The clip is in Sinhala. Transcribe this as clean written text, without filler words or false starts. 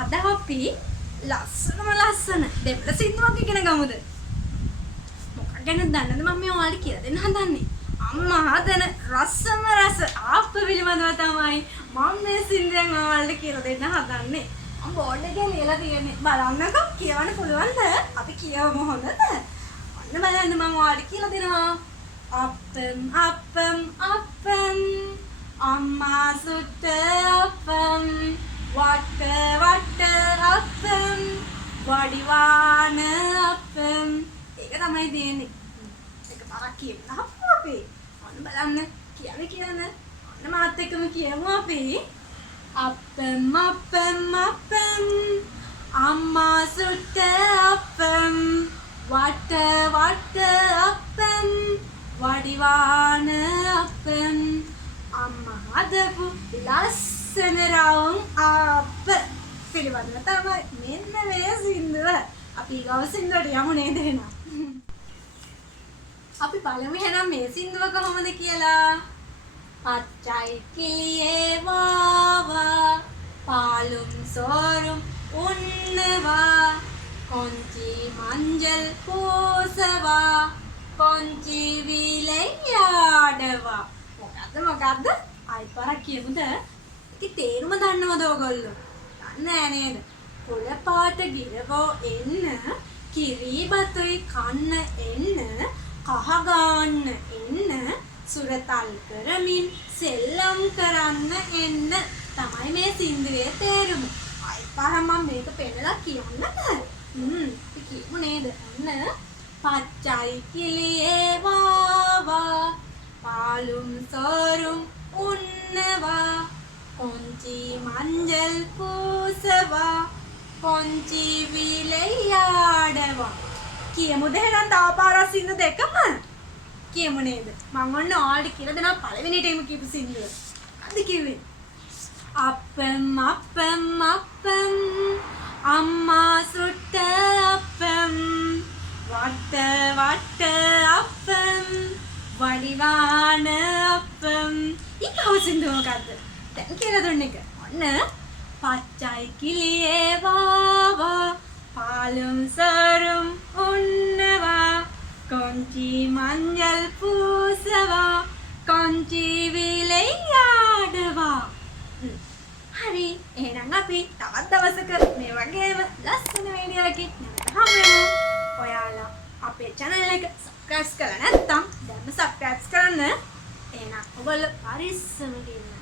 අද අපි ලස්සන දෙමළ සින්දුවක් ඉගෙන ගමුද? මොකක් ගැනද දන්නද මම මේ ඔයාලට කියලා දෙන්න හදන්නේ. අම්මා හදන රසම රස ආප්ප පිළිබඳව තමයි මම මේ සින්දුවෙන් ඔයාලට කියලා දෙන්න හදන්නේ. මම බෝඩ් එකේ ලියලා තියෙන්නේ. බලන්නකෝ කියවන්න පුළුවන්ද? අපි කියවමු හොඳද? ඔන්න බලන්න මම ඔයාලට කියලා දෙනවා. Appam Amma sutta appam Watta appam Vadiwana appam ඒක තමයි දෙන්නේ. ඒක පාරක් කියන්න අපි. ඔන්න බලන්න කියන්න. ඔන්න මාත් එක්කම කියමු අපි. Appam Amma sutta appam Watta appam Vadiwana appam Amma hadapu ලස්සන රවුම් ආප්ප පිළිබඳව තමයි මෙන්න මේ සින්දුව. අපි ගාව සින්දුවට යමු නේද එහෙනම්. අපි බලමු එහෙනම් මේ සින්දුව කොහොමද කියලා. පච්චයි කිලියේ වාවා පාලුම් සෝරුම් උන්නවා කොන්චි මංජල් පෝසවා කොන්චි විලයාඩවා. මොකද්ද? ආයි පාරක් කියමුද? ඉතින් තේරුම දන්නවද ඔයගොල්ලෝ? දන්නේ නේද? කොළ පාට ගිරවෝ එන්න, කිරි බතුයි කන්න එන්න, කහ ගන්න එන්න, සුරතල් කරමින් සෙල්ලම් කරන්න එන්න තමයි මේ සින්දුවේ තේරුම. ආයි පාර මම මේක පෙන්නලා කියන්නද? අපි කියමු නේද? ඔන්න පච්චයි කිලියේ වාවා පාලුම් සෝරුම් උන්නවා කොන්චි මංජල් පූසවා කොන්චි විලයාඩවා. කියමුද එහෙනම් තව පාරක් සින්දු දෙකම කියමු නේද? මම ඔන්න ඔයාලට කියලා දෙනවා පළවෙනිටම කියපු සින්දුව. අද කිව්වේ Appam Amma sutta appam Watta appam Vadiwana appam. ඊකව සින්දුව මොකද්ද? දැන් කියලා දුන්න එක. ඔන්න පච්චයි කිලියේ වාවා පාලුම් සරුම් උන්නවා කොන්චි මංජල් පූසවා කොන්චි විලයාඩවා. හරි එහෙනම් අපි තවත් දවසක මේ වගේම ලස්සන වීඩියෝ එකකින් නැවත හමු වෙමු. ඔයාලා අපේ channel එක subscribe කරලා නැත්නම් දැන්ම subscribe කරන්න. එහෙනම් ඔයගොල්ලෝ පරිස්සමට ඉන්න.